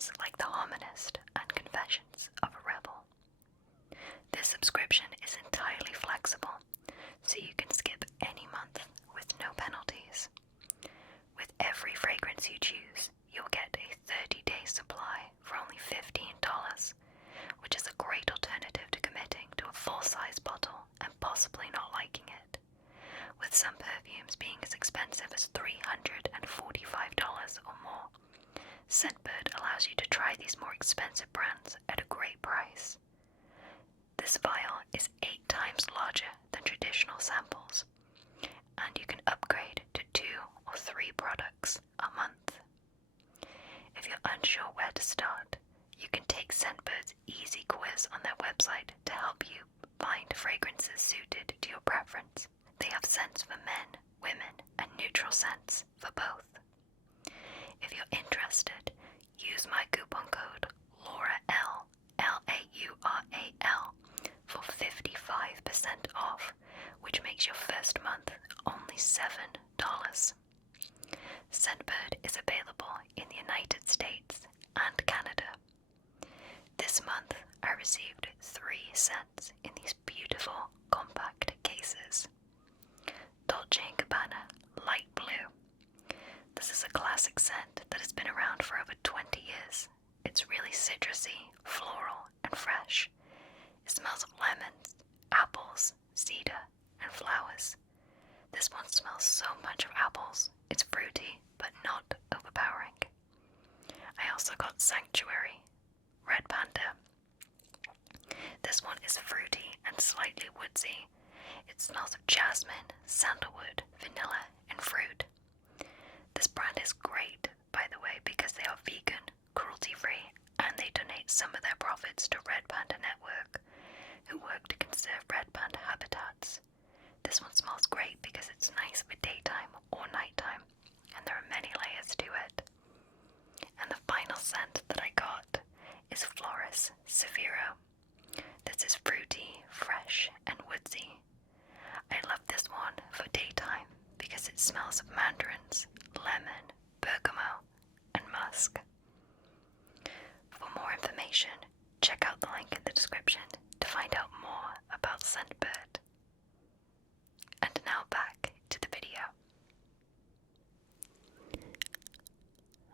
ones like The Harmonist and Confessions of a Rebel. This subscription is entirely flexible, so you can skip any month with no penalties. With every fragrance you choose, you'll get a 30-day supply for only $15, which is a great alternative to committing to a full-size bottle and possibly not liking it, with some perfumes being as expensive as $345 or more. Scentbird allows you to try these more expensive brands at a great price. This vial is 8 times larger than traditional samples, and you can upgrade to 2 or 3 products a month. If you're unsure where to start, you can take Scentbird's easy quiz on their website to help you find fragrances suited to your preference. They have scents for men, women, and neutral scents for both. If you're interested, use my coupon code LAURAL, LAURAL, for 55% off, which makes your first month only $7. Scentbird is available in the United States and Canada. This month, I received 3 scents in these beautiful compact cases. Dolce & Gabbana Light Blue. This is a classic scent that has been around for over 20 years. It's really citrusy, floral, and fresh. It smells of lemons, apples, cedar, and flowers. This one smells so much of apples. It's fruity, but not overpowering. I also got Sanctuary Red Panda. This one is fruity and slightly woodsy. It smells of jasmine, sandalwood, vanilla, and fruit. This brand is great, by the way, because they are vegan, cruelty-free, and they donate some of their profits to Red Panda Network, who work to conserve red panda habitats. This one smells great because it's nice for daytime or nighttime, and there are many layers to it. And the final scent that I got is Floris Zafiro. This is fruity, fresh, and woodsy. I love this one for daytime because it smells of mandarins, lemon, bergamot, and musk. For more information, check out the link in the description to find out more about Scentbird. And now back to the video.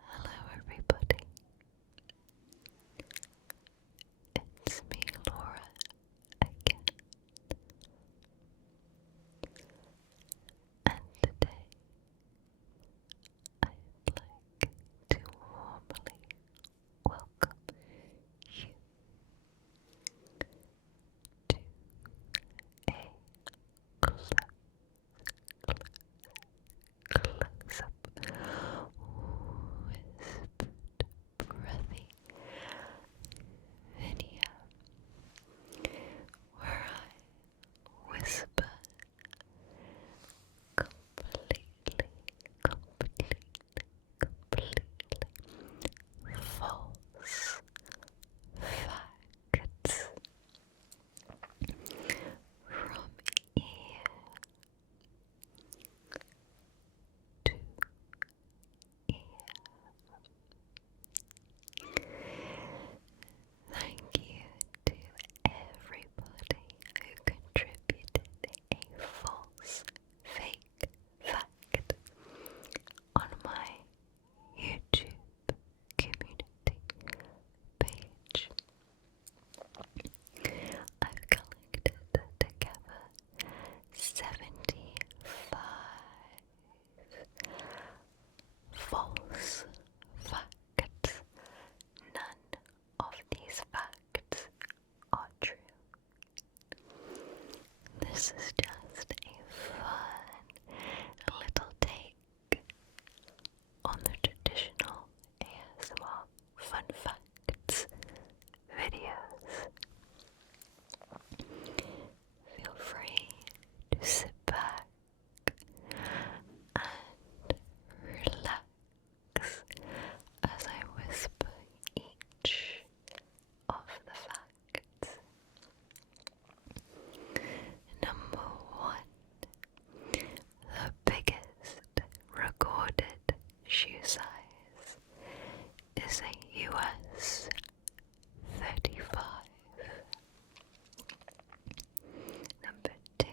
Hello everybody. It's me, Laura, again. And today, I'd like to warmly welcome you to a close-up whispered, breathy video where I whisper completely false facts from ear to ear. Thank you to everybody who contributed a false fake fact on my YouTube community page. I've collected together 75 false facts. None of these facts are true. This is just a fun little take on the traditional ASMR fun facts videos. Feel free to sit back and relax as I whisper each of the facts. Number 1. The biggest recorded shoe size is a US 35. Number 2.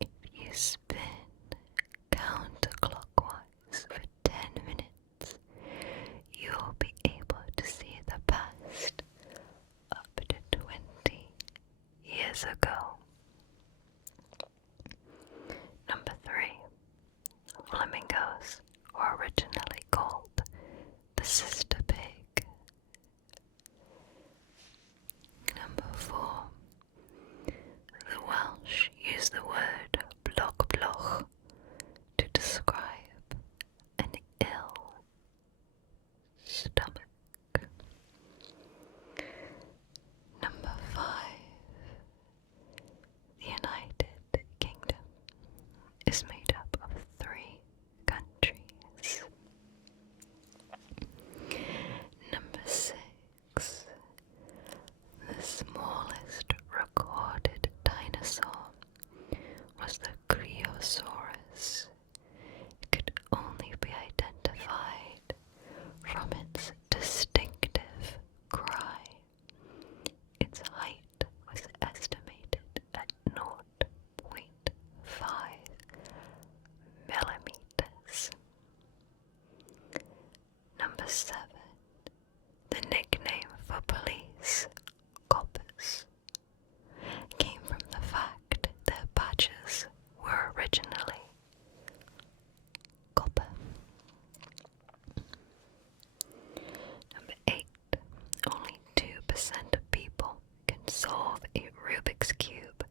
If you spin counterclockwise for 10 minutes, you'll be able to see the past up to 20 years ago. Number 3. Flamingos were originally called the sister pig. Number 4. The Welsh use the word bloch to describe an ill stomach. Number 5. The United Kingdom is made up of 3 countries. Number 6. The smallest recorded dinosaur was the Criosaurus. It could only be identified from its distinctive cry. Its height was estimated at 0.5 millimeters. Number 7. The nickname for police, coppers, came from the fact their badges were originally copper. Number 8. Only 2% of people can solve a Rubik's Cube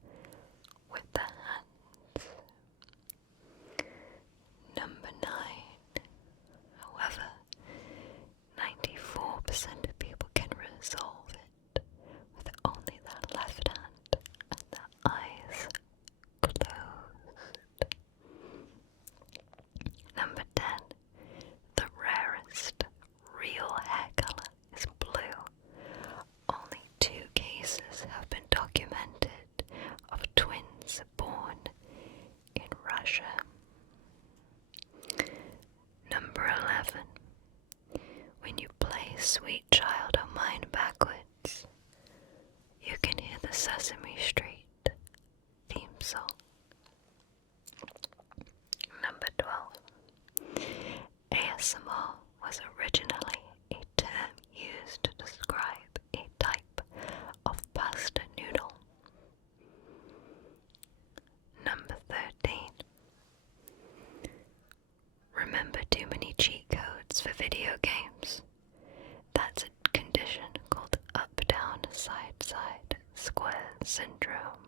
with their hands. Number 9. However, 94% of people can resolve it with only their left hand and their eyes closed. Number 10. The rarest real hair color is blue. Only 2 cases have been documented of twins born in Russia. Number 11. When you play Sweet Child O' Mine backwards, you can hear the Sesame Street theme song. Number 12. ASMR was originally a term used to describe a type of pasta noodle. Number 13. Remember too many cheat codes for video games? That's a condition called up-down, side-side, square syndrome.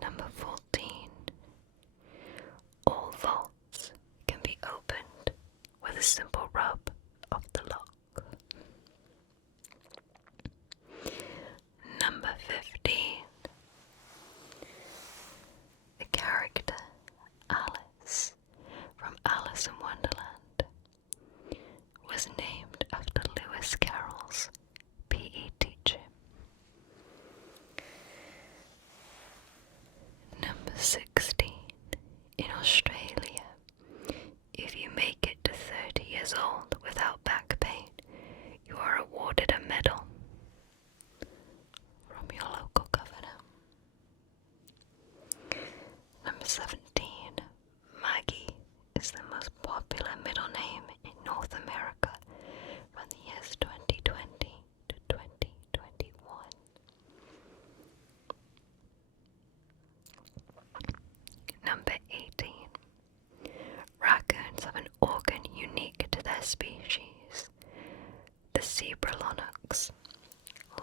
Number 14. All vaults can be opened with a simple rub of the lock. Number 15. The character Alice from Alice in Wonderland was named after Lewis Carroll's PE teacher. Number 16. In Australia, if you make it to 30 years old without back pain, you are awarded a medal from your local governor. Number 17. Maggie is the most popular middle name in North America from the years 2020 to 2021. Number 18. Raccoons have an organ unique to their species, the zebralonux.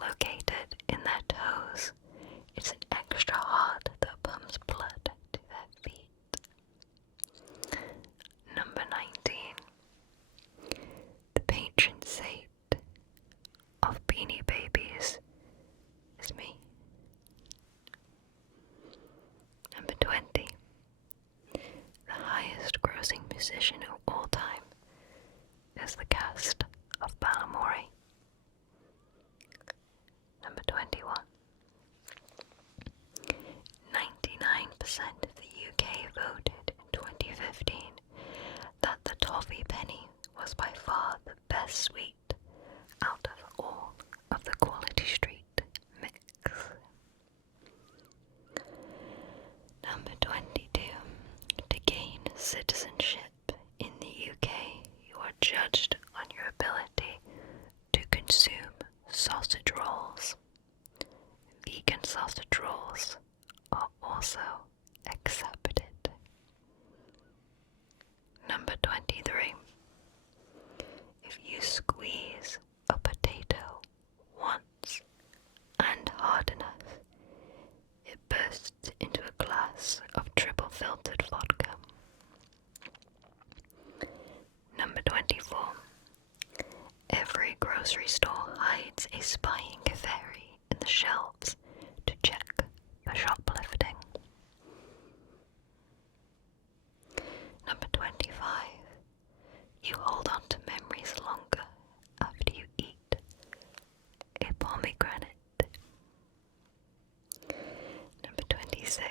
Located in their toes, it's an extra heart that pumps blood to their feet. Number 19. The patron saint of Beanie Babies is me. Number 20. The highest grossing musician of all time is the cast of Balamory. Number 21. 99% of the UK voted in 2015 that the toffee penny was by far the best sweet out of all of the Quality Street mix. Number 22. To gain citizenship in the UK, you are judged on your ability to consume sausage rolls. Vegan sausage rolls are also accepted. Number 23. If you squeeze a potato once and hard enough, it bursts into a glass of triple filtered vodka. Number 24. Every grocery store hides a spying fairy in the shelves to check for shoplifting. Number 25. You hold on to memories longer after you eat a pomegranate. Number 26.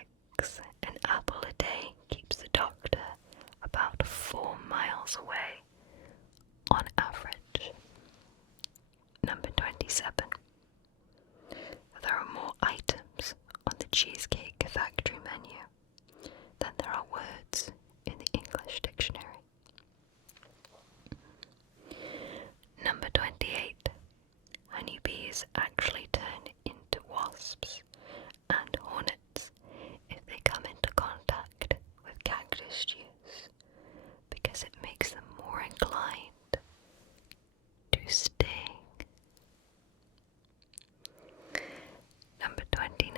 An apple a day keeps the doctor about 4 miles away on average. Number 27. There are more items on the Cheesecake Factory menu than there are words in the English dictionary. Number 28. Honeybees actually turn into wasps and hornets if they come into contact with cactus juice, because it makes them more inclined to sting. Number 29.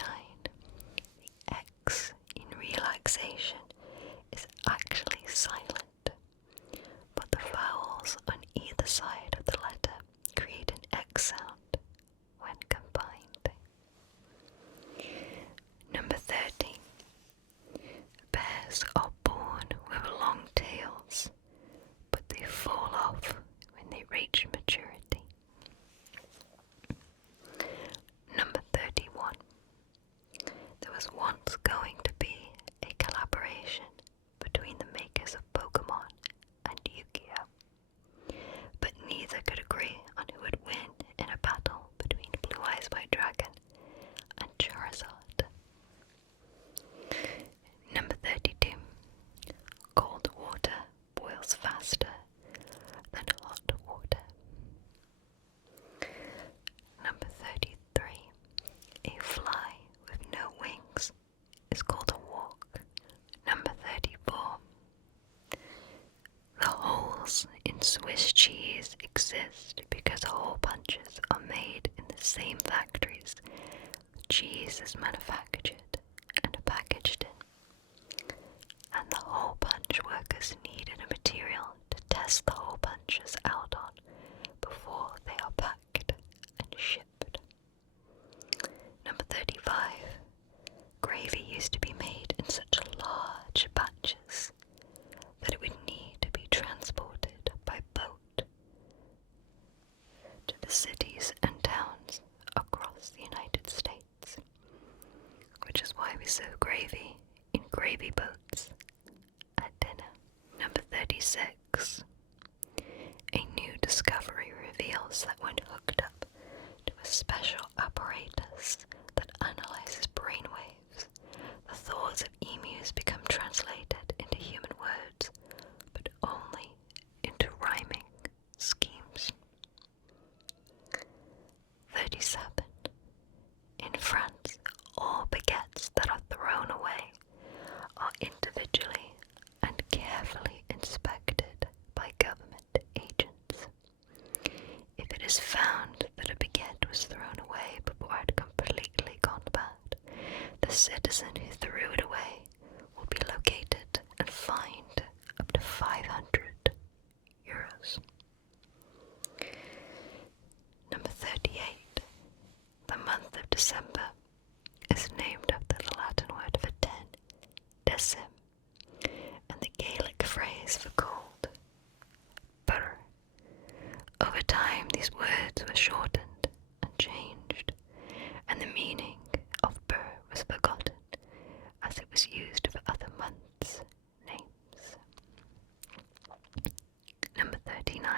The X in relaxation is actually silent, but the vowels on either side of the letter create an X sound when combined. Number 30. Bears are born with long tails, but they fall off when they reach maturity. Number 31. There was once going to be a collaboration between the makers of Pokemon and Yu-Gi-Oh, but neither could agree on who would win in a battle between Blue Eyes White Dragon and Charizard. Number 32. Cold water boils faster than hot water. Number 33. A fly with no wings is called a walk. Number 34. The holes in Swiss cheese exist because hole punches are made in the same factories cheese is manufactured and packaged in, and the hole punch workers needed a material to test the hole punches out on before they are packed and shipped. Number 35. Gravy used to be made in such large batches that it would need to be transported by boat to the cities and towns across the United States, which is why we serve gravy in gravy boats at dinner. Number 36. A new discovery reveals that when hooked up to a special apparatus that analyzes brainwaves, the thoughts of emus become translated into human words, but only into rhyming schemes. 37. In France, all baguettes that are thrown away are individually and carefully inspected by government agents. If it is found that a baguette was thrown away before it had completely gone bad, the citizen who threw it away will be located and fined up to 500 euros. Number 38. The month of December is named after the Latin word for 10, decim, and the Gaelic phrase for cold, burr. Over time, these words were shortened and changed, and the meaning of burr was forgotten as it was used for other months' names. Number 39.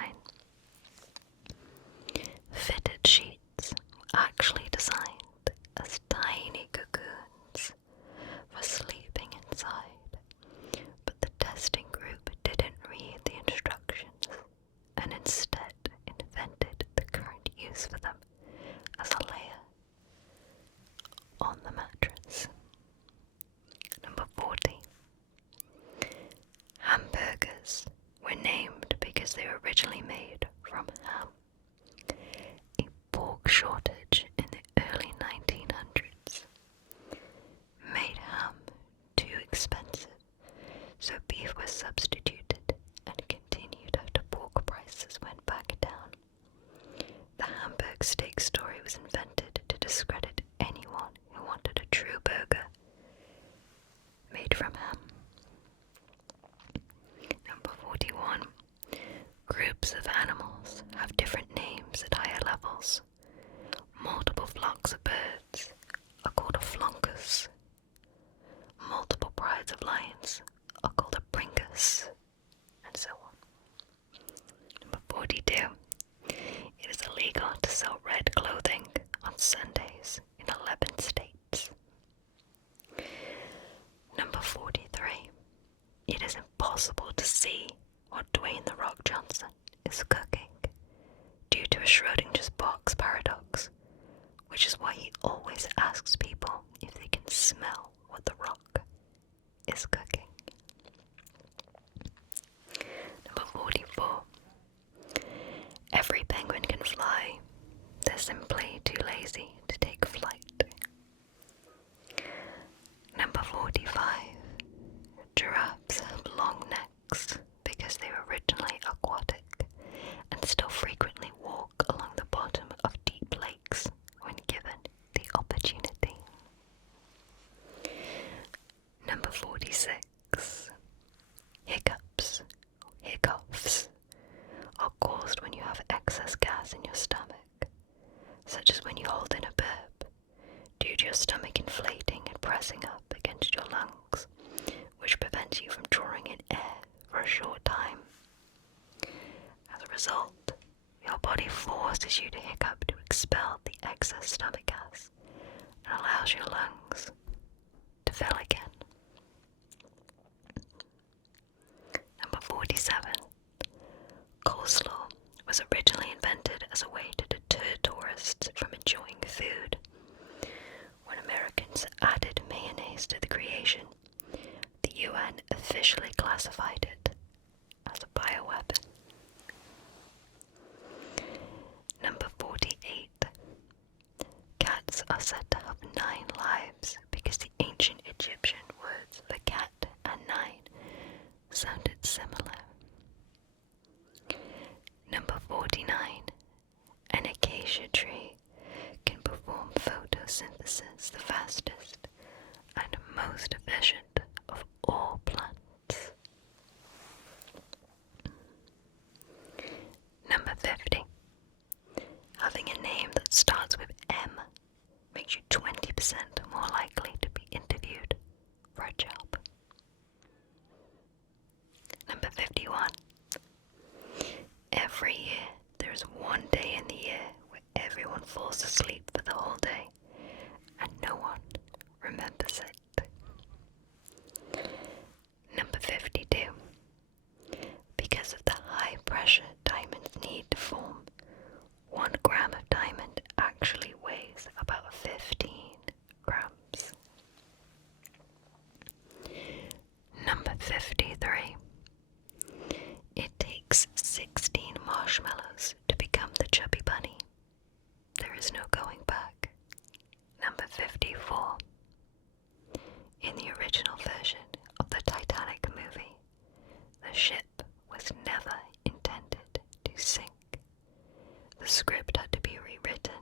because they were originally made from ham. A pork shortage in the early 1900s made ham too expensive, so beef was substituted and continued after pork prices went back down. The Hamburg steak story was invented to discredit anyone who wanted a true burger made from ham. Number 41. Groups of animals have different names at higher levels. Multiple flocks of birds are called a flonkus. Multiple prides of lions are called a bringus, and so on. Number 42. It is illegal to sell red clothing on Sundays in 11 states. Number 43. It is impossible to see what Dwayne "The Rock" Johnson is cooking due to a Schrodinger's box paradox, which is why he always asks people if they can smell what The Rock is cooking. Number 44. Every penguin can fly. They're simply too lazy to take flight. Number 45. Giraffes have long necks because they were originally aquatic and still frequently walk along the bottom of deep lakes when given the opportunity. Number 46. Hiccups are caused when you have excess gas in your stomach, such as when you hold in a burp, due to your stomach inflating and pressing up against your lungs, which prevents you from drawing in air for a short time. As a result, your body forces you to hiccup to expel the excess stomach gas and allows your lungs to fill again. Number 47. Coleslaw was originally invented as a way to deter tourists from enjoying food. When Americans added mayonnaise to the creation, the UN officially classified it as a bioweapon. Number 48. Cats are said to have 9 lives because the ancient Egyptian words for cat and 9 sounded similar. Number 49. An acacia tree can perform photosynthesis the fastest and most efficient of all plants. Number 50. Having a name that starts with M makes you 20% more likely to be interviewed for a job. Number 51. Every year there is one day in the year where everyone falls asleep for the whole day and no one remembers it. Number 52. Because of the high pressure diamonds need to form, 1 gram of diamond actually weighs about 15 grams. Number 53. It takes 16 marshmallows to become the chubby bunny. There is no going back. Number 54. In the original version of the Titanic movie, the ship was never intended to sink. The script had to be rewritten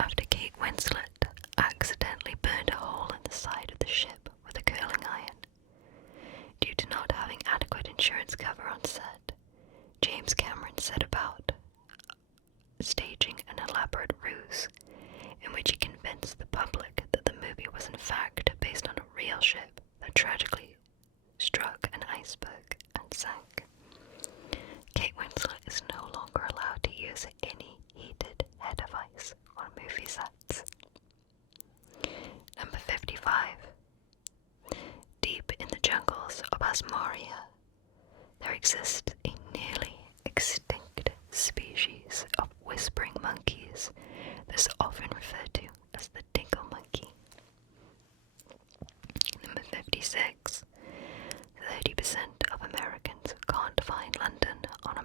after Kate Winslet accidentally burned a hole in the side of the ship with a curling iron. Due to not having adequate insurance cover on set, James Cameron set about staging an elaborate ruse in which he convinced the public that the movie was in fact based on a real ship that tragically struck an iceberg and sank. Kate Winslet is no longer allowed to use any heated head device on movie sets. Number 55. Deep in the jungles of Asmaria, there exists a nearly extinct species of whispering monkeys that is often referred to as the dingle monkey. Number 56. 30% of Americans can't find London on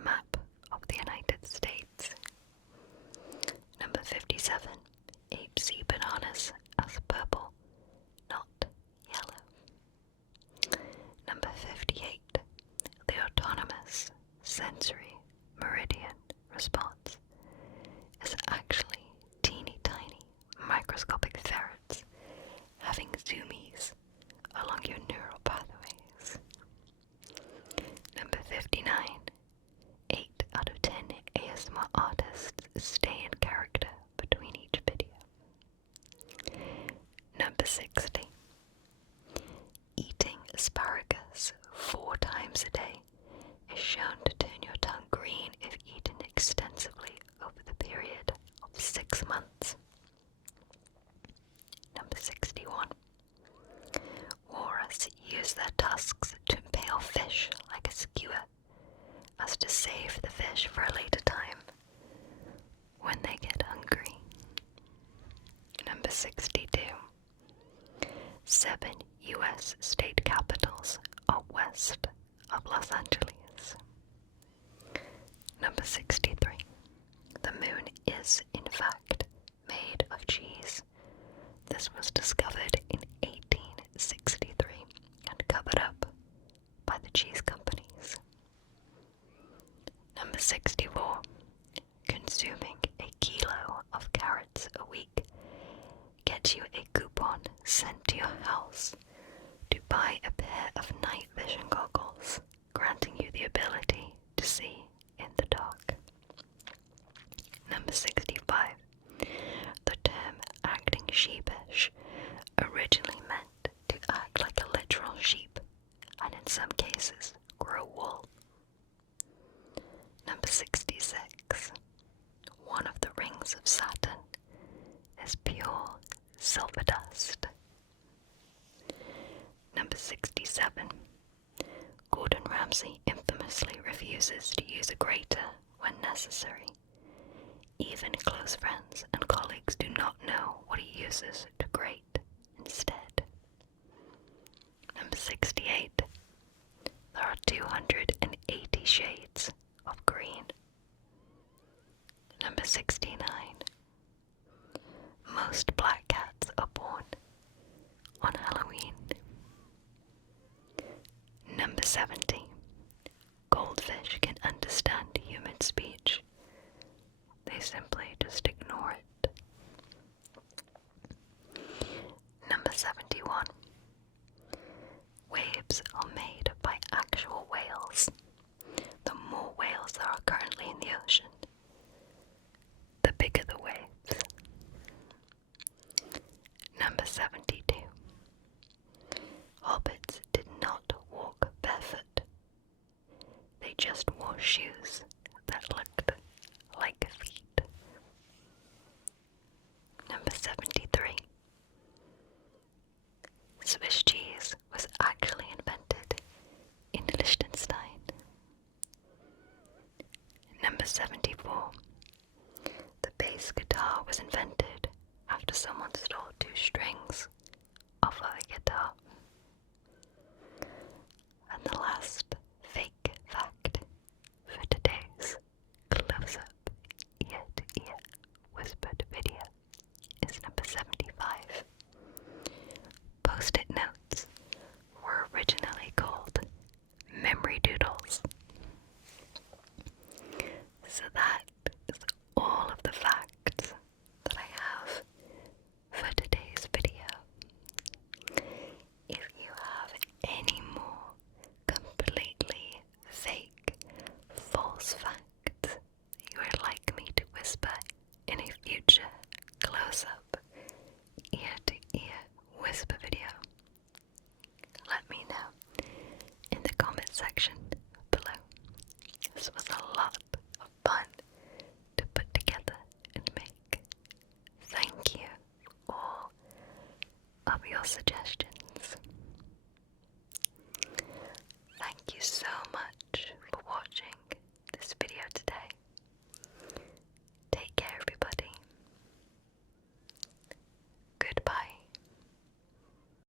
sensory meridian response is actually teeny tiny microscopic ferrets having zoomies along your neural pathways. Number 59. 8 out of 10 ASMR artists stay in character between each video. Number 60. Eating asparagus 4 times a day is shown to turn your tongue green if eaten extensively over the period of 6 months. Number 61. Walrus use their tusks to impale fish like a skewer, as to save the fish for a later time when they get hungry. Number 62. 7 US state capitals are west of Los Angeles. Number 63. The moon is, in fact, made of cheese. This was discovered in 1863 and covered up by the cheese companies. Number 64. Consuming a kilo of carrots a week gets you a coupon sent to your house to buy a pair of night vision goggles, granting you the ability to see in the dark. Number 65. The term acting sheepish originally meant to act like a literal sheep, and in some cases grow wool. Number 66. One of the rings of Saturn is pure silver dust. Number 67. Gordon Ramsay infamously refuses to use a grater when necessary. Even close friends and colleagues do not know what he uses to grate instead. Number 68. There are 280 shades of green. Number 69. Most black cats are born on Halloween. Number 70. Goldfish can understand human speech. They simply just ignore it. Number 71. Waves are made by actual whales. The more whales there are currently in the ocean, the bigger the waves. Number 72. Hobbits did not walk barefoot. They just wore shoes that looked like feet. Number 73. Swiss cheese was actually invented in Liechtenstein. Number 74. The bass guitar was invented after someone stole 2 strings off of a guitar. And the last fake fact for today's close-up ear-to-ear whispered video is number 75. Post-it notes were originally called memory doodles. So that